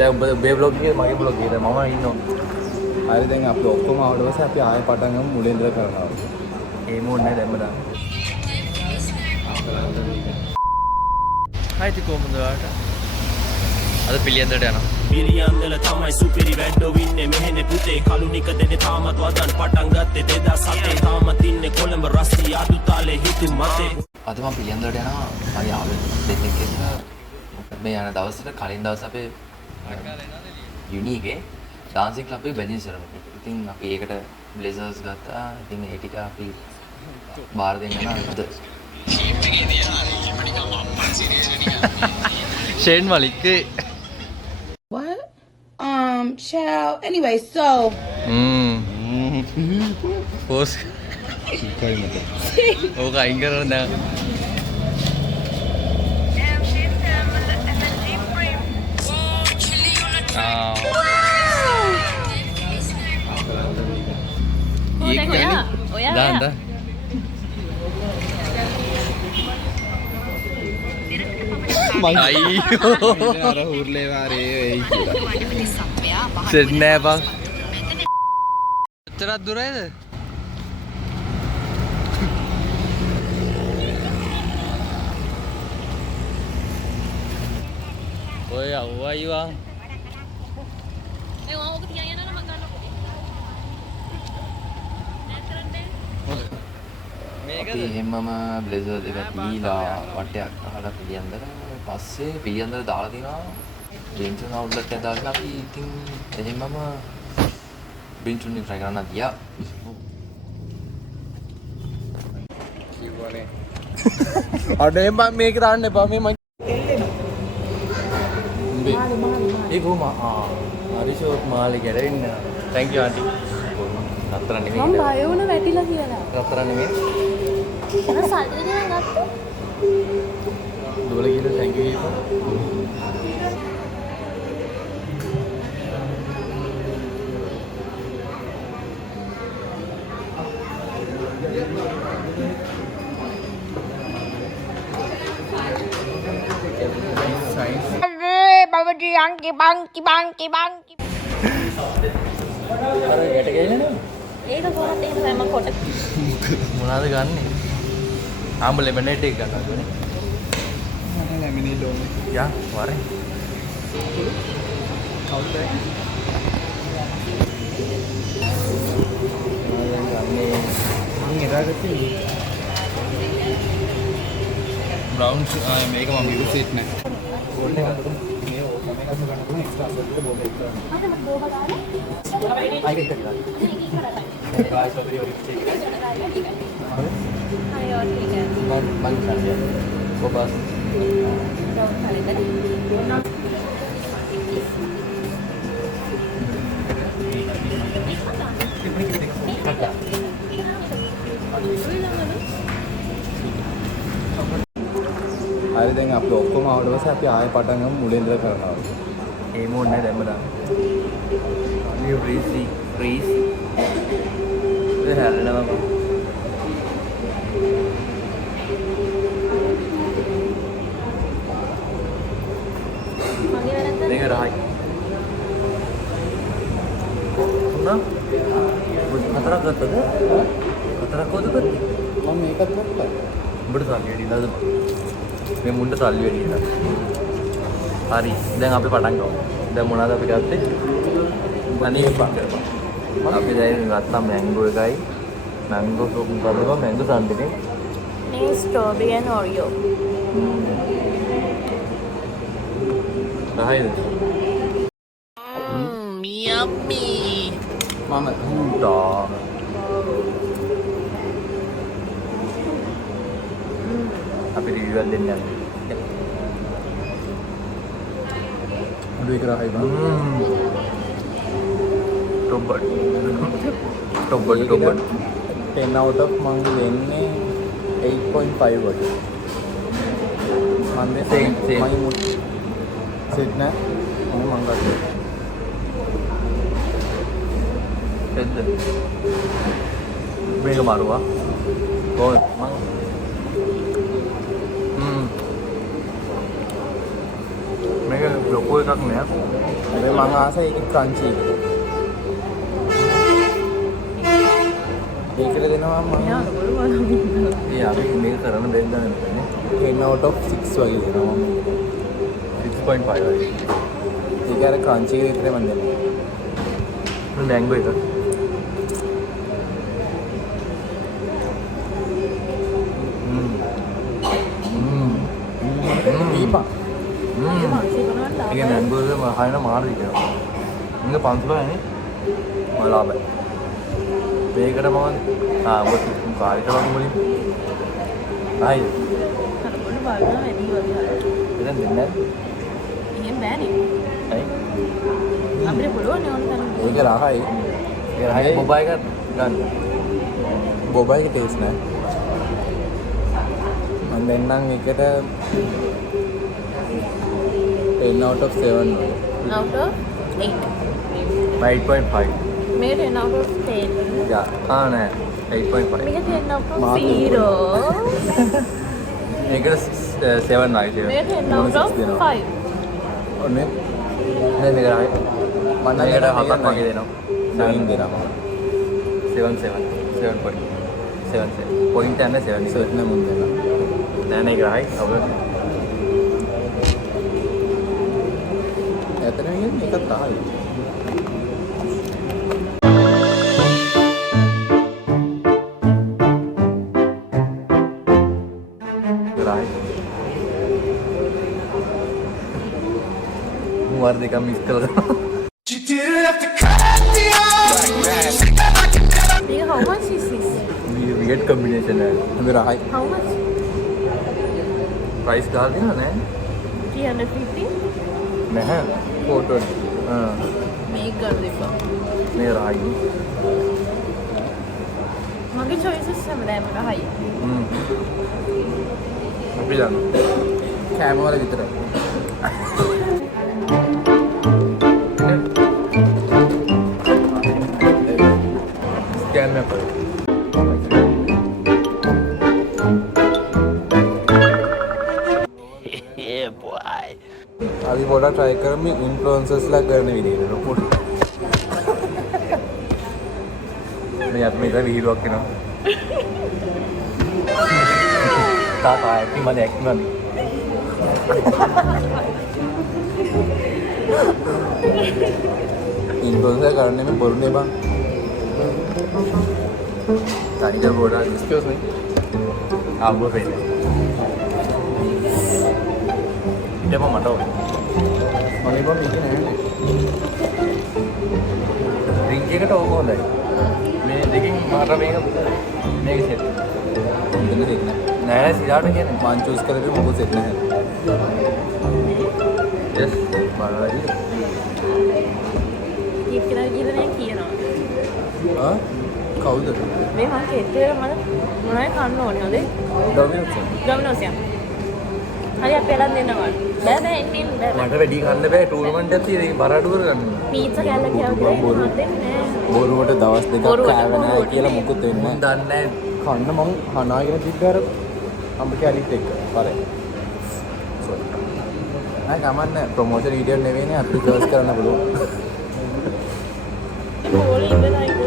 දැන් ඔබේ බ්ලොග් එකේ මගේ බ්ලොග් එකේ මම ඉන්නවා. හරි දැන් අපි ඔක්කොම ආවට පස්සේ අපි ආයෙ පටන් ගමු මුලින් ඉඳලා කරනවා. ඒ මොන්නේ නැහැ දැම්ම දාන්න. හයි කොහොමද ඔයාලට? අද පිළියන්දට යනවා. පිළියන්දල තමයි සුපිරි වැඩෝ ඉන්නේ මෙහෙනේ පුතේ කලුනික දෙන්නේ තාමත් වදන් පටන් ගත්තේ 2007 තාමත් ඉන්නේ කොළඹ රස්ති අඩු තාලේ හිතු මතේ. අද මම පිළියන්දට යනවා. මම යාළුවෙක් දෙන්නෙක් එක්ක මේ යන දවසට කලින් දවස් අපේ යුනිගේ ඩාන්සින් ක්ලබ් එකේ බැඳින් සරමු. ඉතින් අපි ඒකට බ්ලේසර්ස් ගත්තා. ඉතින් ඒ ටික අපි බාර දෙන්න නේද? Shane Malik What? Child. Anyway, so. පෝස් ඕක අයින් කරන්න දැන්. දාන්න අර හුර්ලේ වාරේ එයි කියලා. සෙට් නෑ බං. එච්චරක් දුරයිද? ඔය අවුවයිවා. ඒ ඔක තියන් යනවා මම ගන්නකො. අපි එහෙමම බ්ලේසර් දෙකක් දීලා වටයක් අහලා පිළියන්දර පස්සේ පිළියන්දර දාලා තිනවා බින්චුන් අවුට්ලට් එක දාගෙන අපි ඉතින් එහෙමම බින්චුන් එක try කරන්න ගියා. කිව්වනේ. අඩේ මම මේක දාන්න එපා මේ මම ඒ කොහොම හරිෂෝත් මාලේ ගැරෙන්න. thank you aunty. රත්තරන් නෙමෙයි. මම බය වුණා වැටිලා කියලා. රත්තරන් නෙමෙයි. එන සල්ලි දෙන ගත්තා. දුවල කියලා thank you කියපන්. බංකි. අර ගැට ගෑනේ නේද? ඒක කොහොමද එහෙම මම කොට. මොනවද ගන්නෙ? ආඹ ලෙමනේඩ් එක ගන්නවා නේ. මම ලැමිනේට් ඕනේ. යා වරේ. කවුද? මම එදාගත්තේ බ්‍රවුන් මේක මම යූස් ඉත් නැහැ. ගෝල්ඩ් එක අතට මේ ඕකම එකක් ගන්න පුළුවන් එක්ස්ට්‍රා සෙට් එක බෝඩ් එක කරන්න. අද මම දෝබ ගාලා. ආයෙත් එක දාන්න. ඒක ආයෙත් ඔබේ ඔය ඉච්චේ. හරි ඔය ටික. මං කියන්නේ. ඔබස්. හරි දැන් අපි ඔක්කොම ආවට පස්සේ අපි ආයෙ පටන් ගමු මුලින් ඉඳලා කරනවා. ඒ මොන්නේ නැහැ දැම්ම දාන්න. නියු රීස්. ඒ හැරෙනවා බං. මගේ වැරද්ද. දෙක රහයි. තුන. හතරක් ගත්තද? හතරක් කොහොමද ගත්තේ? මම මේකත් ගත්තා. උඹට සල්ලි වැඩි නේද? මේ මුන්ට සල්ලි වැඩි නේද? හරි. දැන් අපි පටන් ගමු. දැන් මොනවද අපි ගත්තේ? අනේ කරපන්. අපි දැන් ගත්තා මැංගෝ එකයි. මැංගෝ සෝප් කරලා මැංගෝ සම්පතේ. මේ ස්ට්‍රෝබෙරි and Oreo. රහයිද? Yummy. මම ඩා. අපි රිවිව් එකක් දෙන්න යන්නේ. අඩු එක රහයි බං. ටොබ්බඩ්. 10 out of මං දෙන්නේ 8.5 වගේ. මං Same. මම සෙට් නෑ. මං ගත්තා. එද්ද මේක මරුවා කොහොමද මං මේක ලොකු එකක් නෑ. හැබැයි මම ආසයි ඒක ක්‍රන්චි එක. ඒකට දෙනවා මම. ඒ අපි මේක කරන්න දෙන්න නැහැ. 10 out of 6 වගේ දෙනවා මම. 6.5 වගේ. ඒක අර ක්‍රන්චි එක විතරයි මම දෙන්නේ. මැංගෝ එක. දීපා. ඒක මැංගෝ එක මහායන මාර්ගය කියලා. ඉන්න 500නේ. මලාබයි. මේකට මම ඔබ කාරික වගේ වලින් ආයි දැන් දෙන්නේ නැහැ. ඇයි? ඒක රහයි. ඒ රහයි මොබයිල් එක ගන්න. බොබයි ටේස් නෑ. මම දෙන්නම් එකට 10 out of 7 වගේ. Out of 8. 8.5. මේක 10 out of 10. යා නෑ 8.5. මේක 10 out of මාත් 0. මේකට 7 ආයි කියලා. මේක 10 out of 5. ඔන්නේ නෑ මේක රහයි. මම මේකට නම් 7ක් වගේ දෙනවා. 9 දෙනවා. 7 පොයින්ට් යන 7 සර්ට් නම් මුන් දෙනවා. නෑ නේ ග්‍රහයි අවුල ඇත්තටම කියන්නේ එකක් තමයි. ග්‍රහයි මුවර දෙක මිස් කළා How much is this? weird combination है හොඳ රහයි. How much? प्राइस डाल देना ना 350? नहीं ෆෝටෝ हाँ මේක ගන්න දෙපා. नहीं रही මගේ choices හැමදාම රහයි. अभी जाना කෑම වල විතරයි. स्कैन में पर අපි පොඩක් try කරමු ඉන්ෆ්ලුਐන්සර්ස්ලා කරන විදිහට පොඩි. मैं अब मेरा वीडियो वक्त ना ताता एक्टिंग वाले एक्टिंग वाली ඉන්ෆ්ලුਐන්සර් කරන්නේ මේ බොරුනේ බං. टाइगर बोल रहा है Excuse me. आप वो पे डेमो मटो අනේ බං මේක නෑනේ. ड्रिंक එකට ඕක හොඳයි මේ දෙකෙන් මාට මේක මේක සෙට් දෙන්න දෙන්න. නෑ සිරාට කියන්නේ මං චූස් කරේ මොකද සෙට් නැහැ. යස් බලයි කීප් කරලා ගිහලා නෑ කියනවා. ආ කවුද? මේ මම කේතේ මම මොනවයි කන්න ඕනේ හොඳේ. ඩොමිනෝස්. Domino's එක. හරි අපි එලන් දෙනවා. බෑ බෑ එන්න බෑ. මට වැඩි ගන්න බෑ ටූර්නමන්ට් එකක් තියෙන බර අඩු කරගන්න පීට්සා කෑල්ල කියලා මම දෙන්නේ නෑ. බොරුවට දවස් දෙකක් බොරුවට, කෑවේ නැහැ බොරුවට. කියලා මොකුත් වෙන්නේ මම නැහැ. දන්නේ කන්න මං හනාගෙන තිබ්බාර අම්බ කැලිත් එක්ක. පරේ. නෑ කමන්නේ ප්‍රොමෝෂන් වීඩියෝ නෙවෙයිනේ අපි කර්ස් කරන්න පුළුවන්. ඒක ඕලේ ඉඳලා ඉන්න.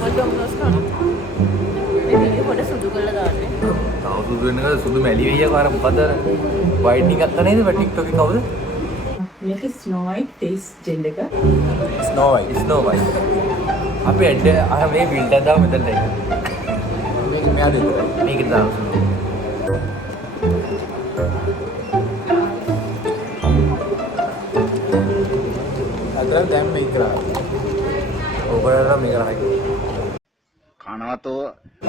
මම Domino's කන්න. මේ වීඩියෝ කොට සුදු කරලා දාන්නේ. තව සුදු වෙන එක සුදු මැලි වෙయ్య කාර මොකද වයිට්නින් ගත්තා නේද TikTok එකේ කවුද මේක ස්නෝ වයිට් ටේස් ජෙල් එක. Snow white. ස්නෝ වයිට් අපි ඇඩ් මේ ෆිල්ටර් දාමු මෙතන එක මේක මෙයාට විතරයි. මේකට දාමු අතර දැන් මේක කරා. ඕකරලා මේක රහයි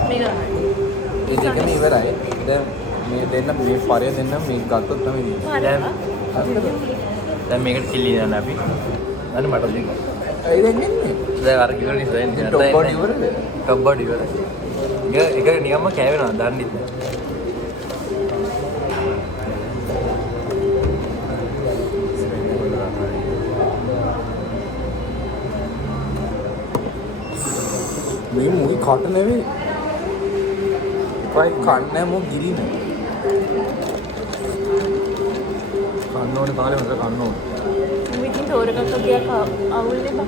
මේක ඒ දෙකම ඉවරයි. දැන් මේ දෙන්න මේ පරය දෙන්න මේක ගත්තොත් තමයි ඉන්නේ. දැන් හරිද? දැන් මේකට කිලි දාන්න අපි අන්න මට දෙන්න ඒ දෙන්නේ නේ. දැන් අර කිව්ව නිසා ඉතින් top body ඉවරද? ටොප් බඩ් ඉවරයි ඒක නිකම්ම කෑවෙනවා දන්නෙත් නෑ මේ මුයි කට නෙවෙයි. එකයි කන්නේ මෝ ගිරිනේ. ඉන්න ඕනේ කාලේ හොඳට කන්න ඕනේ. ඉතින් තෝරගත්ත දෙයක් අවුල්නේ බා.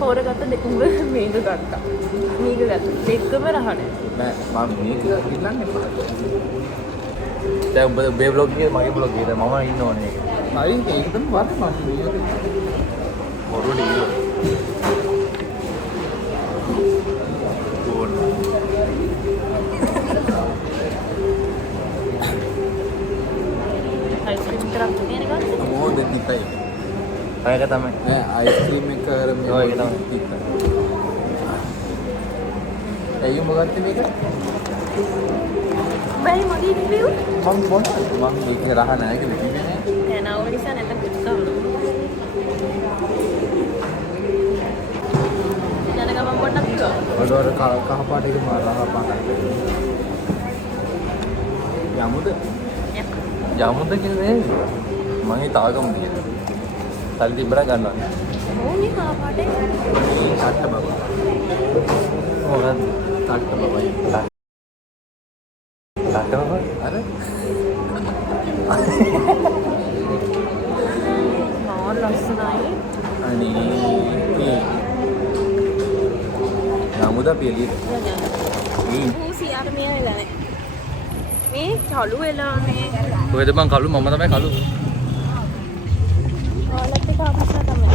තෝරගත්ත දෙකම මේක ගත්තා. මේක ගත්තා. දෙකම රහ නැහැ. නෑ මම මේක ඉල්ලන්නේ එපා. දැන් ඔබ මේ vlog එකේ මගේ vlog එකේ මම ඉන්න ඕනේ. හරි ඒක තමයි වාරේ මම මේක මොරුවට ඉන්න. ඕන. අයිස්ක්‍රීම් තරම් තියෙන ගන්න. මොකද දෙතිපයි. අයක තමයි. නෑ අයිස්ක්‍රීම් එක අර මේ ඔය ඒක තමයි. ඇයි මොකක්ද මේක? බයි මගේ රිවිව් මම මොනවා මම මේක රහ නැහැ කියලා කිව්වේ නෑ. දැන් අවුලිසා නැත්නම් පුස්තම. දැන් ගමන් පොට්ටක් කිව්වා. ඔඩෝර කහ පාට එක මම රහ පාටයි. යමුද? යමුද කියන්නේ මම තාගමු කියලා. සල්ලි තිබ්බර ගන්නවා. ඕනි කාපාටේ. මේ ටට්ට බබා. මොකක්ද? ටට්ට බබයි. ටට්ට බබා? අර මාර ලස්සනයි. අනේ යමුද අපි එළියට? ඌ සියාට මෙයා වෙලා නැහැ. මේ චලු වෙලා මේ කොහෙද මං කළු මම තමයි කළු. ඔයාලත් එක්ක අපස්සා තමයි.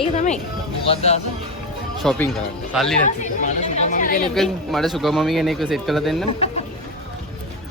ඒක තමයි. මොකක්ද ආස? shopping කරන්න. සල්ලි නැති. මට සුගමමි කෙනෙක් සෙට් කරලා දෙන්න.